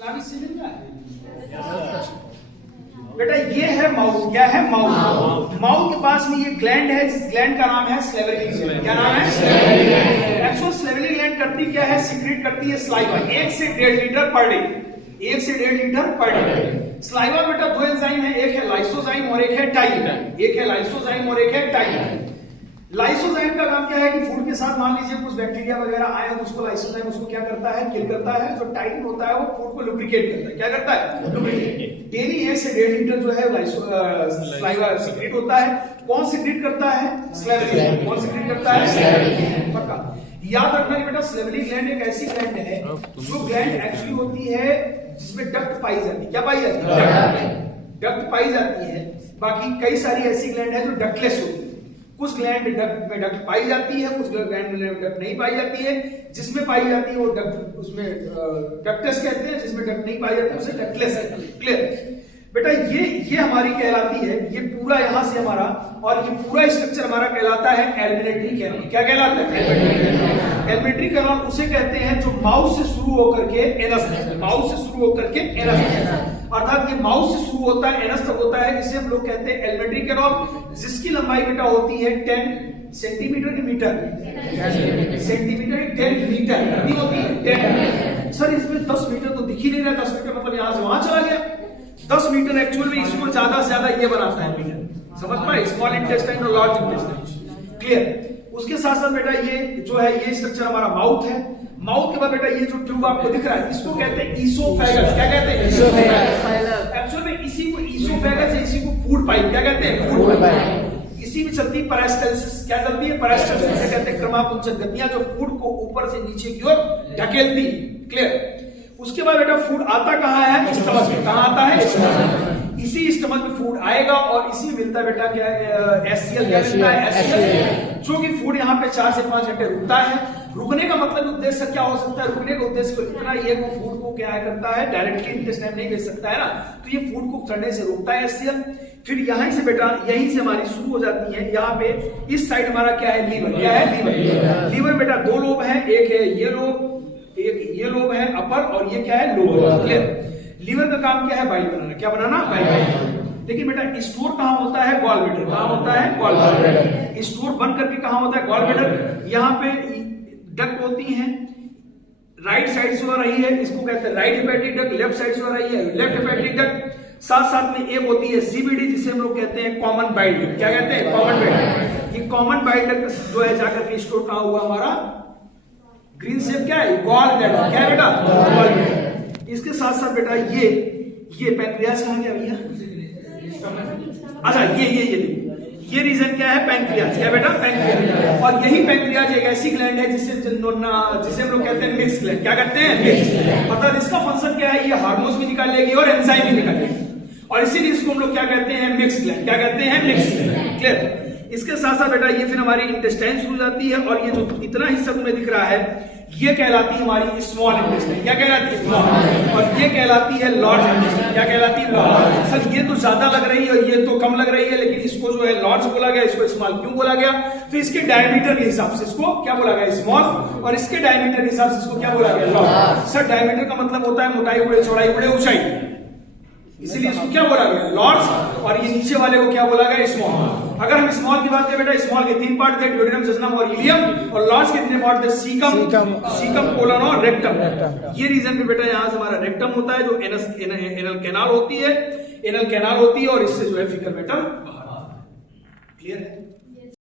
Islamic से मिल रहा है बेटा। ये है माउथ। क्या है? माउथ। माउथ के पास में ये ग्लैंड है, जिस ग्लैंड का नाम है स्लेवरी ग्लैंड। क्या नाम है? एक्चुअल स्लेवरी ग्लैंड करती क्या है? सीक्रेट करती है स्लाइवा 1 से 1.5 लीटर पर डे। 1 से 1.5 लीटर पर डे। स्लाइवा बेटा दो एंजाइम है, एक है लाइसोजाइम और एक है टाइलिन। एक है लाइसोजाइम और एक है टाइलिन। लाइसोजाइम का काम क्या है कि फूड के साथ मान लीजिए कुछ बैक्टीरिया वगैरह आए हैं, उसको लाइसोजाइम उसको क्या करता है? किल करता है। जो टाइलिन होता है वो फूड को लुब्रिकेट करता है। क्या करता है? लुब्रिकेट। डेली 1 से 1.5 लीटर जो है स्लाइवा सीक्रेट होता है। कौन सीक्रेट करता है? स्लेवरी। कौन सीक्रेट करता है? पक्का याद रखना कि बेटा स्लेवरी ग्लैंड एक ऐसी ग्लैंड है जो ग्लैंड एक्चुअली होती है जिसमें डक्ट पाई जाती है। क्या पाई जाती है? डक्ट पाई जाती है। बाकी कई सारी ऐसी ग्लैंड है जो डक्टलेस होती है। कुछ ग्लैंड डक्ट में डक्ट पाई जाती है, कुछ ग्लैंड में डक्ट नहीं पाई जाती है। जिसमें पाई जाती है वो डक्ट, उसमें डक्टलेस कहते हैं। जिसमें डक्ट नहीं पाई जाती है उसे डक्टलेस है। क्लियर बेटा? ये हमारी कहलाती है, ये पूरा यहां से हमारा, और ये पूरा स्ट्रक्चर हमारा कहलाता है एलिमेंट्री कैनाल। क्या कहलाता है? एलिमेंट्री कैनाल उसे कहते हैं जो माउथ से शुरू होकर के एनस तक, माउथ से शुरू होकर के एनस तक, अर्थात ये माउथ से शुरू होता है एनस तक होता है। इसे हम लोग कहते हैं एलिमेंट्री कैनाल, जिसकी लंबाई बेटा होती है 10 सेंटीमीटर की मीटर, सेंटीमीटर 10 मीटर कितनी होती है? 10। सर इसमें 10 मीटर तो दिख ही नहीं रहा। 10 मीटर मतलब यहां से वहां चला गया। 10 मीटर एक्चुअल में इसको ज्यादा से ज्यादा ये बनाता है मीटर। समझ पाए? स्मॉल इंटेस्टाइन और लार्ज इंटेस्टाइन। क्लियर? उसके साथ साथ बेटा ये जो है ये स्ट्रक्चर हमारा माउथ है। माउथ के बाद बेटा ये जो ट्यूब आपको दिख रहा है इसको कहते हैं ईसोफेगस। क्या कहते हैं? ईसोफेगस। एक्चुअल में इसी को ईसोफेगस है, इसी को फूड पाइप क्या कहते हैं? Food pipe. इसी में चलती पेरिस्टाल्सिस। क्या चलती है? पेरिस्टाल्सिस से कहते हैं क्रमापुंजक गतियां जो फूड को ऊपर से नीचे की ओर ढकेलती। क्लियर? उसके बाद बेटा फूड आता कहां है? स्टमक में। कहां आता है? इसी स्टमक में फूड आएगा और इसी में मिलता है बेटा क्या? एससीएल। क्या मिलता है? एससीएल। जो कि फूड यहाँ पे 4 से 5 घंटे रुकता है। रुकने का मतलब उद्देश्य क्या हो सकता है? रुकने का उद्देश्य को इतना ही है कि फूड को क्या करता है? डायरेक्टली इंटेस्टाइन नहीं भेज सकता है ना, तो ये फूड को करने से रोकता है एससीएल। फिर यहीं से बेटा यहीं से हमारी शुरू हो जाती है। यहाँ पे इस साइड हमारा क्या है? लीवर। क्या है? लीवर। लीवर बेटा 2 लोब है, एक है ये लोब, एक ये लोब है अपर, और ये क्या है? लोअर। क्लियर? लीवर का काम क्या है? बाइल बनाना। क्या बनाना? बाइल। लेकिन बेटा स्टोर कहां होता है? Gall bladder. कहां होता है? Gall bladder. स्टोर बन करके कहां होता है? Gall bladder. यहाँ पे डक्ट होती हैं, राइट साइड से हो रही है, इसको कहते हैं right hepatic duct. Left side से हो रही है लेफ्ट हेपेटिक डक्ट। साथ साथ में एक होती है सीबीडी, जिसे हम लोग कहते हैं कॉमन बाइल डक्ट। क्या कहते हैं? Common bile duct. ये कॉमन बाइल डक्ट जो है जाकर के स्टोर कहां हुआ हमारा? ग्रीन सेप क्या है? Gall bladder. क्या है बेटा? Gall bladder. इसके साथ साथ बेटा ये पैंक्रियाज कहां गया भैया? अच्छा ये रीजन क्या है? पैंक्रियाज। क्या बेटा? पैंक्रियाज। और यही पैंक्रियाज एक ऐसी ग्लैंड है जिसे हम लोग कहते हैं मिक्स ग्लैंड। क्या कहते हैं? मिक्स। मतलब इसका फंक्शन क्या है? ये हार्मोन्स भी निकालेगी और एंजाइम भी निकालेगी, और इसीलिए इसको हम लोग क्या कहते हैं? Mix gland. क्या कहते हैं? Mix gland. क्लियर? इसके साथ साथ बेटा ये फिर हमारी इंटेस्टाइन शुरू हो जाती है, और ये जो इतना हिस्सा तुम्हें दिख रहा है ये कहलाती है हमारी स्मॉल इंटेस्टाइन। क्या कहलाती है? स्मॉल। और ये कहलाती है लार्ज इंटेस्टाइन। क्या कहलाती है? लार्ज। सर ये तो ज्यादा लग रही है और ये तो कम लग रही है, लेकिन इसको जो है लार्ज बोला गया, इसको स्मॉल क्यों बोला गया? तो इसके डायमीटर के हिसाब से इसको क्या बोला गया? स्मॉल, और इसके डायमीटर के हिसाब से इसको क्या बोला गया? लार्ज। सर डायमीटर का मतलब होता है मोटाई गुणे चौड़ाई गुणे ऊंचाई, इसीलिए इसको क्या बोला गया? लार्ज। और ये नीचे वाले को क्या बोला गया? स्मॉल। अगर हम स्मॉल की बात करें बेटा, स्मॉल के 3 पार्ट थे, ड्यूडेनम, जजनम और इलियम, और लार्ज के कितने पार्ट थे? सीकम, कोलन और रेक्टम। ये रीजन पे बेटा यहां से हमारा रेक्टम होता है, जो एनल कैनाल होती है, और इससे जो है फीकल मैटर बाहर। क्लियर है?